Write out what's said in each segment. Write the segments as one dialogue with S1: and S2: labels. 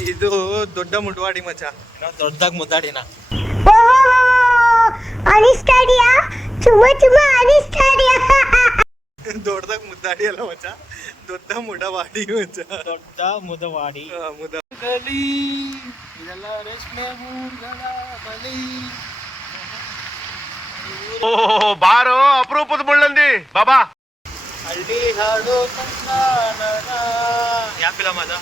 S1: ಇದು ದೊಡ್ಡ ಮುಟ್ವಾಡಿ ಮಚ್ಚ
S2: ನಾವು ದೊಡ್ಡದಾಗ ಮುದ್ದಾಡಿನ.
S1: ದೊಡ್ಡದಾಗ ಮುದ್ದಾಡಿ ಅಲ್ಲ ಮಚ್ಚ ದೊಡ್ಡ ಮುಡವಾಡಿ ಮಚ್ಚ
S2: ದೊಡ್ಡ ಮುದವಾಡಿ.
S1: ಆ, ಮುದ
S2: ಗಲಿ ಇದೆಲ್ಲ ರೇಷ್ಮೆ ಮೂರ್ಗಳ ಬಲಿ.
S3: ಬಾರೋ ಅಪರೂಪದ ಮುಳ್ಳಂದಿ. ಬಾಬಾ.
S2: ಹಳ್ಳಿ ಹಾಡು ಯಾಕಿಲ್ಲ
S1: ಮಾತಾ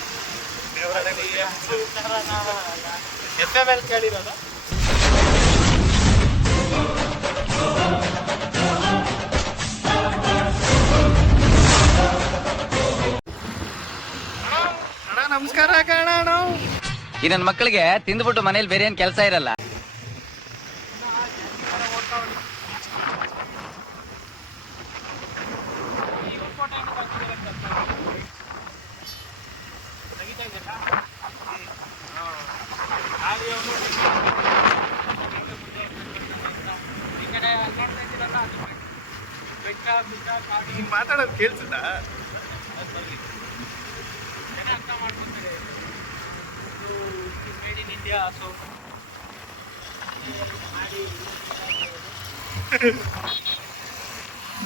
S1: ನಮಸ್ಕಾರ ಕಾಣ ನಾವು.
S4: ಈ ಮಕ್ಕಳಿಗೆ ತಿಂದ್ಬಿಟ್ಟು ಮನೇಲಿ ಬೇರೆ ಏನ್ ಕೆಲಸ ಇರಲ್ಲ.
S1: ನೀನ್ ಮಾತಾಡೋದು ಕೇಳ್ಸುತ್ತ?
S2: ಮೇಡ್ ಇನ್ ಇಂಡಿಯಾ ಸೊ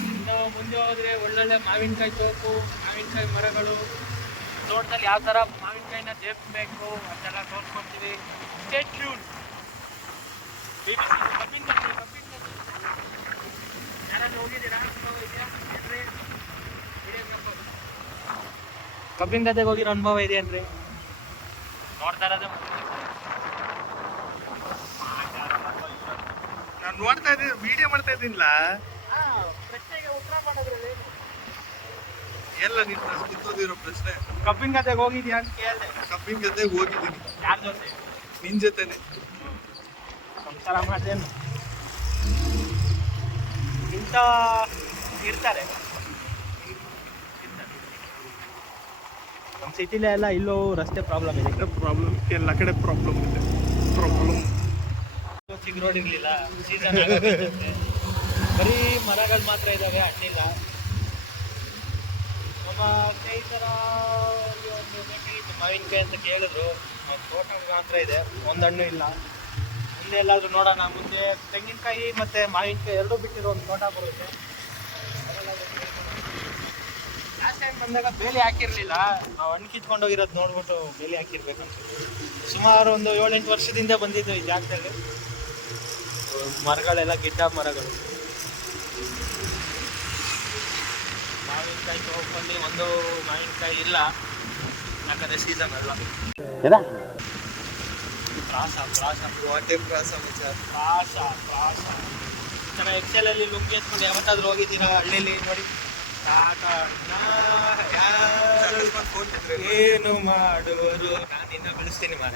S2: ಇನ್ನು ಮುಂದೆ ಹೋದ್ರೆ ಒಳ್ಳೊಳ್ಳೆ ಮಾವಿನಕಾಯಿ ತೋಪು ಮಾವಿನಕಾಯಿ ಮರಗಳು. ತೋಟದಲ್ಲಿ ಯಾವ ತರ ಮಾವಿನಕಾಯಿನ ಜೇಪಿಸ್ಬೇಕು ಅದೆಲ್ಲ ತೋರಿಸ್ಕೊಡ್ತೀವಿ. State tune B B C ಕಬ್ಬಿನ ಗದ್ದೆ, ಕಬ್ಬಿನ ಗದ್ದೆ. ಯಾರಾದ್ರೂ ಹೋಗಿದ್ದೀರಾ ಅನುಭವ ಇದೆಯಾ? ಏನ್ರಿ? ಹಿಡಿಯಬೇಕು. ಕಬ್ಬಿನ ಗದ್ದೆಗೆ ಹೋಗಿರೋ ಅನುಭವ ಇದೇನ್ರಿ ನೋಡ್ತಾ ಇರೋದೇ
S1: ನಾನು ನೋಡ್ತಾ ಇದ್ದೀನಿ ವಿಡಿಯೋ ಮಾಡ್ತಾ ಇದ್ದೀನಿಲ್ಲ?
S2: ಪ್ರಶ್ನೆಗೆ ಉತ್ತರ ಮಾಡೋದ್ರಲ್ಲಿ
S1: ಎಲ್ಲ ನಿನ್ನ ಕಿತ್ತೋದಿರೋ ಪ್ರಶ್ನೆ.
S2: ಕಬ್ಬಿನ ಗದ್ದೆಗೆ ಹೋಗಿದ್ಯಾ ಅಂತ ಕೇಳಿದೆ.
S1: ಕಬ್ಬಿನ ಗದ್ದೆಗೆ ಹೋಗಿದ್ದೀನಿ.
S2: ಯಾರ ಜೊತೆ?
S1: ನಿನ್ ಜೊತೆನೆ.
S2: ಸಂಸಾರ ಮಾಡ್ದೇನು ಇರ್ತಾರೆ. ನಮ್ಮ ಸಿಟಿಲೇ ಎಲ್ಲ ಇಲ್ಲೂ ರಸ್ತೆ ಪ್ರಾಬ್ಲಮ್ ಇದೆ.
S1: ಪ್ರಾಬ್ಲಮ್ ಎಲ್ಲ ಕಡೆ ಪ್ರಾಬ್ಲಮ್ ಇದೆ. ಪ್ರಾಬ್ಲಮ್
S2: ಸಿಗ್ ರೋಡ್ ಇರಲಿಲ್ಲ ಸೀಸನ್ ಬರೀ ಮರಗಳು ಮಾತ್ರ ಇದ್ದಾವೆ ಹಣ್ಣಿಲ್ಲ. ನಮ್ಮ ಸ್ನೇಹಿತರ ಒಂದು ಮಾವಿನಕಾಯಿ ಅಂತ ಕೇಳಿದ್ರು ತೋಟ ಮಾತ್ರ ಇದೆ ಒಂದು ಹಣ್ಣು ಇಲ್ಲ. ಮುಂದೆ ಎಲ್ಲಾದ್ರೂ ನೋಡೋಣ ಮುಂದೆ. ತೆಂಗಿನಕಾಯಿ ಮತ್ತೆ ಮಾವಿನಕಾಯಿ ಎರಡೂ ಬಿಟ್ಟಿರೋ ಒಂದು ತೋಟ ಬರುತ್ತೆ. ಲಾಸ್ಟ್ ಟೈಮ್ ಬಂದಾಗ ಬೇಲಿ ಹಾಕಿರಲಿಲ್ಲ. ನಾವು ಹಣ್ಣು ಕಿತ್ಕೊಂಡು ಹೋಗಿರೋದು ನೋಡ್ಬಿಟ್ಟು ಬೇಲಿ ಹಾಕಿರ್ಬೇಕಂತ ಸುಮಾರು ಒಂದು ಏಳೆಂಟು ವರ್ಷದಿಂದ ಬಂದಿದ್ದು ಈ ಜಾಗದಲ್ಲಿ. ಮರಗಳೆಲ್ಲ ಗಿಡ್ಡ ಮರಗಳು. ಮಾವಿನಕಾಯಿ ತೋಪಲ್ಲಿ ಒಂದು ಮಾವಿನಕಾಯಿ ಇಲ್ಲ. ಯಾಕಂದರೆ ಸೀಸನ್ ಅಲ್ಲ. ಪ್ರಾಸ ಪ್ರಾಸ
S1: ವಾಟರ್ ಕ್ರಾಸ ಮಚ್ಚ
S2: ಪ್ರಾಸ ಪ್ರಾಸ ಈ ಥರ ಎಕ್ಸೆಲ್ ಅಲ್ಲಿ ಲುಂಗಿ ಎತ್ಕೊಂಡು ಯಾವತ್ತಾದ್ರೂ ಹೋಗಿದ್ದೀರಾ ಹಳ್ಳಿಲಿ ನೋಡಿ. ಏನು ಮಾಡುವರು ನಾನು ಇನ್ನ ಬೆಳೆಸ್ತೀನಿ ಮಾರ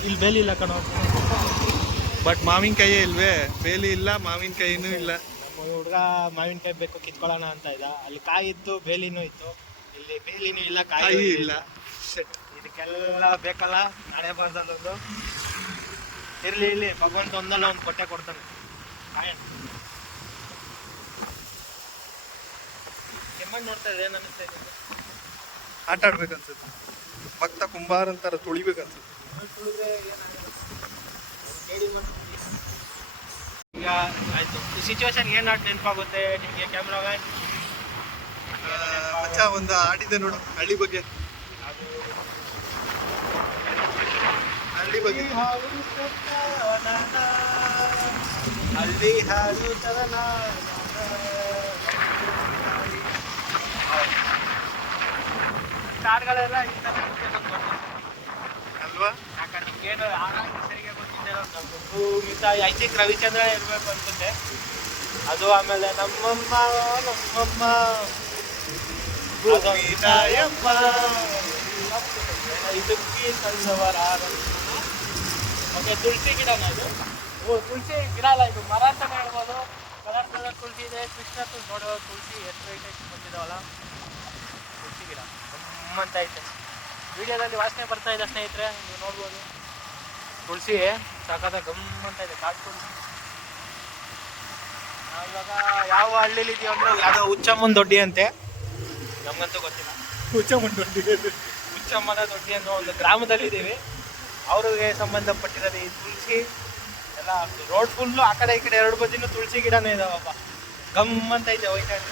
S2: ಇಲ್ಲಿ ಬೇಲಿ ಇಲ್ಲ ಕಣೋ.
S1: ಬಟ್ ಮಾವಿನಕಾಯಿ ಇಲ್ವೇ? ಬೇಲಿ ಇಲ್ಲ ಮಾವಿನಕಾಯಿನೂ ಇಲ್ಲ.
S2: ಹುಡುಗ ಮಾವಿನಕಾಯಿ ಬೇಕು ಕಿತ್ಕೊಳ್ಳೋಣ ಅಂತ ಇದ್ದ. ಅಲ್ಲಿ ಕಾಯಿ ಇತ್ತು ಬೇಲಿನೂ ಇತ್ತು. ಇಲ್ಲಿ ಬೇಲಿನೂ ಇಲ್ಲ ಕಾಯಿ
S1: ಕಾಯಿ ಇಲ್ಲ.
S2: ಇದಕ್ಕೆಲ್ಲ ಬೇಕಲ್ಲ? ನಾಳೆ ಬರ್ದಲ್ಲೊಂದು ಇರ್ಲಿ ಇಲ್ಲಿ ಭಗವಂತ ಒಂದಲ್ಲ ಒಂದು ಕೊಟ್ಟೆ ಕೊಡ್ತಾನೆ. ಕಾಯಣ. ಕೆಮ್ಮಣ್ಣು ನೋಡ್ತಾ ಇದೆ ಏನು ಅನಿಸ್ತಾ ಇದೆ?
S1: ಆಟ ಆಡ್ಬೇಕನ್ಸುತ್ತೆ. ಭಕ್ತ ಕುಂಬಾರ ಅಂತಾರ ತುಳಿಬೇಕನ್ಸುತ್ತೆ.
S2: ಈಗ ಆಯ್ತು. ಸಿಚುವೇಶನ್ ಏನು ಆಟ ನೆನಪಾಗುತ್ತೆ? ನಿಮಗೆ ಕ್ಯಾಮ್ರಾ ಮ್ಯಾನ್
S1: ಆ, ಮಚ್ಚ ಒಂದು ಆಡಿದೆ ನೋಡು ಹಳ್ಳಿ ಬಗ್ಗೆ. ಹಳ್ಳಿ ಬಗ್ಗೆ.
S2: ಹಳ್ಳಿ ಸ್ಟಾರ್ಗಳೆಲ್ಲ ಗೊತ್ತು.
S1: ಅಲ್ವಾ?
S2: ಯಾಕಂದ್ರೆ ನಿಮ್ಗೇನು ಆರಾಮ ಸರಿಗೆ ಮಿತ ಐ ಥಿಂಕ್ ರವಿಚಂದ್ರ ಇರ್ಬೇಕು ಅನ್ಸುತ್ತೆ. ಅದು ಆಮೇಲೆ ನಮ್ಮಮ್ಮ ನಮ್ಮಮ್ಮ. ಇದಕ್ಕೆ ತಂದವರ ಮತ್ತೆ ತುಳಸಿ ಗಿಡನ ಅದು ಓ ತುಳಸಿ ಗಿಡ ಅಲ್ಲ ಇದು. ಮರ ಅಂತಾನೆ ಹೇಳ್ಬೋದು. ಕಲರ್ ಕಲರ್ ತುಳಸಿ ಇದೆ. ಕೃಷ್ಣ ತುಳಸಿ ನೋಡೋ ತುಳಸಿ ಎಷ್ಟು ರೈಟ್ ಎಷ್ಟು ಬಂದಿದಾವಲ್ಲ? ತುಳಸಿ ಗಿಡ. ಗಮ್ಮಂತ ಐತೆ. ವಿಡಿಯೋದಲ್ಲಿ ವಾಸನೆ ಬರ್ತಾ ಇದೆ ಸ್ನೇಹಿತರೆ ನೀವು ನೋಡ್ಬೋದು. ತುಳಸಿ ಸಾಕಾದ ಗಮ್ ಅಂತ ಇದೆ ಕಾಡು ತುಳಸಿ ನಾವು ಇವಾಗ ಯಾವ ಹಳ್ಳಿಲಿ ಇದೀವಿ ಅಂದ್ರೆ ಯಾವುದೋ ಹುಚ್ಚಮ್ಮನ ದೊಡ್ಡಿ ಅಂತೆ ನಮ್ಗಂತೂ ಗೊತ್ತಿಲ್ಲ.
S1: ಹುಚ್ಚಮ್ಮನ್ ದೊಡ್ಡಿ
S2: ಹುಚ್ಚಮ್ಮನ ದೊಡ್ಡಿ ಅನ್ನೋ ಒಂದು ಗ್ರಾಮದಲ್ಲಿ ಇದ್ದೀವಿ ಅವ್ರಿಗೆ ಸಂಬಂಧಪಟ್ಟಿರೋದು ಈ ತುಳಸಿ ಎಲ್ಲ ರೋಡ್ ಫುಲ್ಲು ಆ ಕಡೆ ಈ ಕಡೆ ಎರಡು ಬದಿನೂ ತುಳಸಿ ಗಿಡನೇ ಇದಾವಪ್ಪ. ಗಮ್ ಅಂತ ಇದೆ ಹೋಯ್ತಾ ಇದೆ.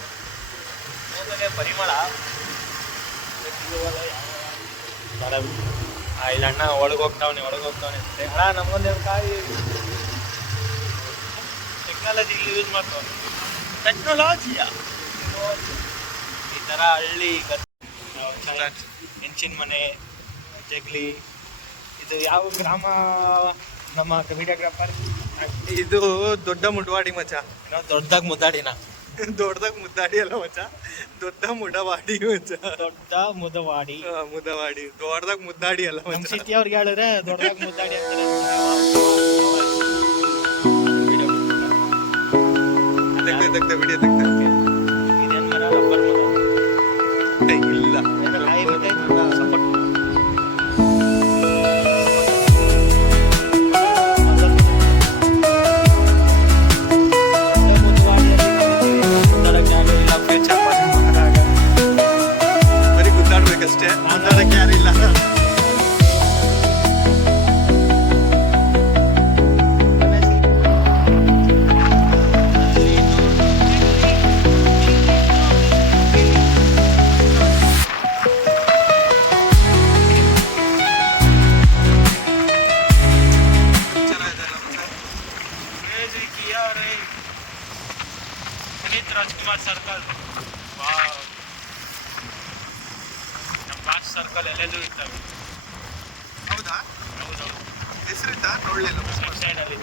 S2: ಪರಿಮಳ. ಯಾವ- ಇಲ್ಲ ಅಣ್ಣ ಒಳಗೆ ಹೋಗ್ತಾವನೆ ಒಳಗೆ ಹೋಗ್ತಾವನೆ ಅಂತೆ. ಅಣ್ಣ ನಮ್ಗೊಂದು ಕಾಯಿ ಟೆಕ್ನಾಲಜಿ ಯೂಸ್ ಮಾಡ್ತಾವನೆ ಟೆಕ್ನಾಲಜಿಯ ಈ ಥರ ಹಳ್ಳಿ ಹೆಂಚಿನ ಮನೆ ಜಗ್ಲಿ ಇದು ಯಾವ ಗ್ರಾಮ ನಮ್ಮ ವಿಡಿಯೋಗ್ರಾಫರ್
S1: ಇದು ದೊಡ್ಡ ಮುಡವಾಡಿ ಮಚ್ಚ.
S2: ಏನೋ ದೊಡ್ಡದಾಗಿ ಮುದ್ದಾಡಿನ.
S1: ದೊಡ್ಡದಾಗ ಮುದ್ದಾಡಿ ಅಲ್ಲ ಮಚ್ಚ? ದೊಡ್ಡ ಮುಡವಾಡಿ ಮಚ್ಚ.
S2: ದೊಡ್ಡ ಮುದವಾಡಿ.
S1: ಮುದವಾಡಿ. ದೊಡ್ಡದಾಗ ಮುದ್ದಾಡಿ ಅಲ್ಲ
S2: ನಮ್ಮ
S1: ಮಚ್ಚ
S2: ಸಿಟಿ ಅವ್ರಿಗೆ ಹೇಳಿದ್ರೆ ದೊಡ್ಡದಾಗ ಮುದ್ದಾಡಿ ಅಂತಾರೆ.
S1: ತೆಗ್ದೆ ತೆಗ್ದೆ ವಿಡಿಯೋ ತೆಗ್ದೆ.
S2: ರಾಜ್ಕುಮಾರ್ ಸರ್ಕಲ್ ನಮ್ಮ ಬಾಸ್ ಸರ್ಕಲ್ ಎಲ್ಲೆಲ್ಲೂ ಇರ್ತವೆ.
S1: ಹೌದಾ?
S2: ಹೌದೌದು.
S1: ಹೆಸರಿದ್ದ ನೋಡ್ಲಿಲ್ಲ
S2: ನಮ್ಮ ಸೈಡಲ್ಲಿ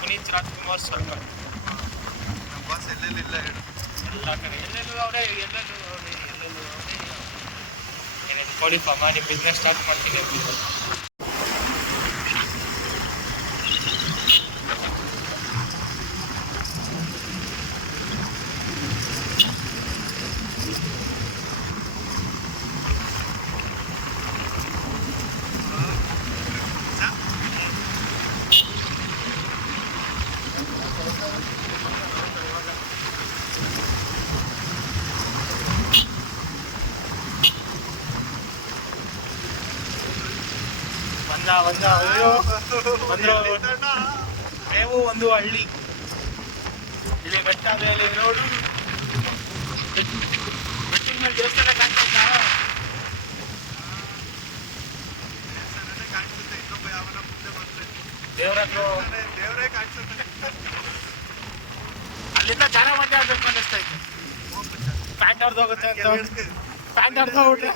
S2: ಪುನೀತ್ ರಾಜ್ಕುಮಾರ್ ಸರ್ಕಲ್
S1: ನಮ್ಮ ಬಾಸ್ ಎಲ್ಲೆಲ್ಲಿಲ್ಲ ಹೇಳು.
S2: ಎಲ್ಲ ಕಡೆ. ಎಲ್ಲೆಲ್ಲೂ ಅವರೇ ಎಲ್ಲೆಲ್ಲೂ ಅವರೇ ಎಲ್ಲೆಲ್ಲೂ ಅವರೇ. ಏನೇನು ಕೋಳಿ ಫಾರ್ಮ್ ಮಾಡಿ ಬಿಸ್ನೆಸ್ ಸ್ಟಾರ್ಟ್ ಮಾಡ್ತೀನಿ ನೀವು ಒಂದು ಹಳ್ಳಿ. ಇಲ್ಲಿ ಬೆಟ್ಟ ಮೇಲೆ ನೋಡು ಬೆಟ್ಟಿನ ಮೇಲೆ ದೇವಸ್ಥಾನ ಕಾಣ್ತಾ ದೇವ್ರ
S1: ದೇವರೇ ಕಾಣಿಸುತ್ತೆ
S2: ಅಲ್ಲಿಂದ ಜಾರ ಮಧ್ಯ ಆಗ್ಬೇಕು ಅನ್ನಿಸ್ತಾ ಇತ್ತು. ಪ್ಯಾಂಟ್ ಹರ್ದು ಹೋಗುತ್ತೆ ಅಂತ. ಪ್ಯಾಂಟ್ ಹರ್ದು ಹೋಗ್ಬಿಟ್ರೆ.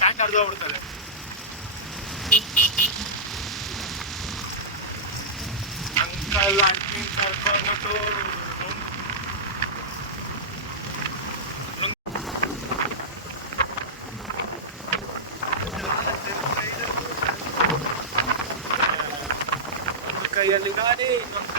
S2: ಪ್ಯಾಂಟ್ ಹರ್ದು ಹೋಗ್ಬಿಡ್ತದೆ. ಅಂಕಲ್ ಆಂಟಿ ಕರ್ಕೊಂಡ್ಬಿಟ್ಟು ಒಂದು ಕೈಯಲ್ಲಿ ಗಾಡಿ ಇನ್ನೊಂದು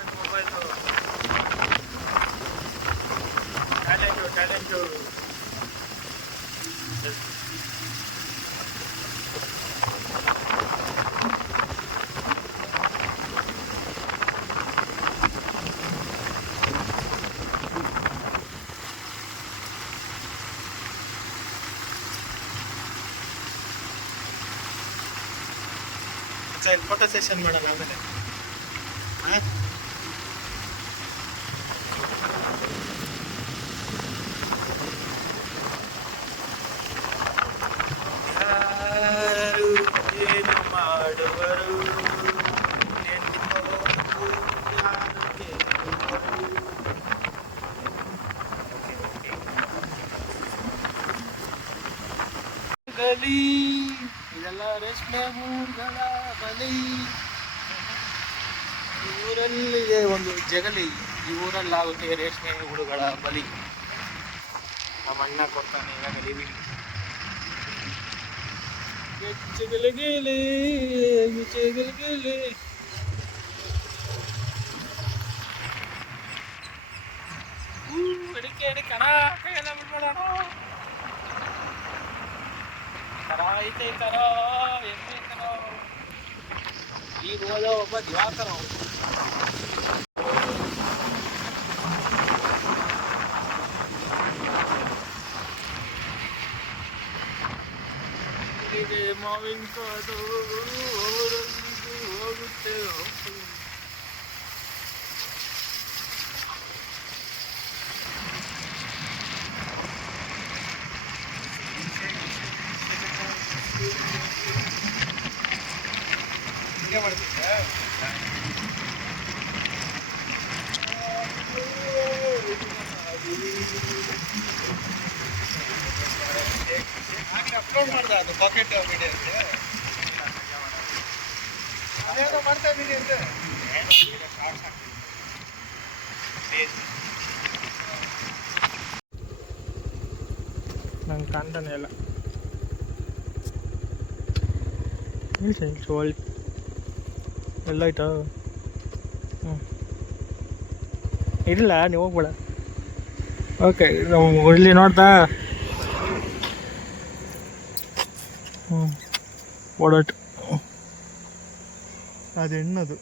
S2: ಸರ್ ಫೋಟೋ ಸೆಷನ್ ಮಾಡೋಣ ಆಮೇಲೆ. ಹಾಂ ಇದೆಲ್ಲ ರೇಷ್ಮೆ ಹೂಗಳ ಬಲಿ ಈ ಊರಲ್ಲಿ ಒಂದು ಜಗಲಿ, ಈ ಊರಲ್ಲಾಗುತ್ತೆ ರೇಷ್ಮೆ ಹುಳುಗಳ ಬಲಿ. ನಮ್ಮ ಅಣ್ಣ ಕೊಡ್ತಾನೆ ಈಗಾಗಲೇ ಬಿಡಿ. ಗಿಲಿ ಗಿಲಿ ಅಡಿಕೆ ಅಡಿಕೆ ಅಣ್ಣ ಕೈಯೆಲ್ಲ ಬಿಡ್ಬೇಡಣ ಐತೆ ಈಗ ಹೋದ ಒಬ್ಬ ದಿವಾಕರ. ஆத்மாவின் கதவு
S1: ಅಪ್ಲೋಡ್ ಮಾಡ್ದೆ ಅದು ಪಾಕೆಟ್ ವಿಡಿಯೋ ಅದೇನೋ ಮಾಡ್ತಾ ಇದ್ದೀನಿ ಅಂದ್ರೆ
S2: ನಂಗೆ ಕಾಣ್ತಾನೆ ಇಲ್ಲ. ನಿಲ್ಸಿ ನಿಲ್ಸಿ ಒಳ್ಳೆ ಎಲ್ಲಾಯ್ತಾ ಹ್ಞೂ ಇಲ್ಲ ನೀವು ಹೋಗ್ಬೇಡ. ಓಕೆ ನಾವು ಇಲ್ಲಿ ನೋಡ್ತಾ ಹ್ಞೂ ಓಡಾಟ
S1: ಅದು ಹೆಣ್ಣದು